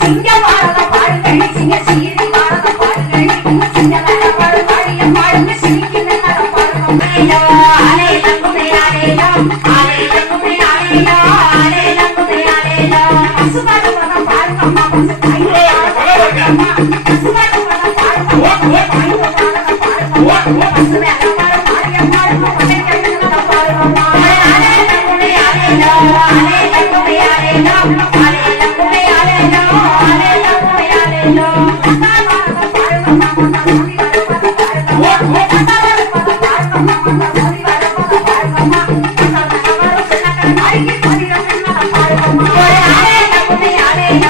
சிங்க பாரத பாடுங்க சிங்க சீரி பாரத பாடுங்க சிங்க Come on.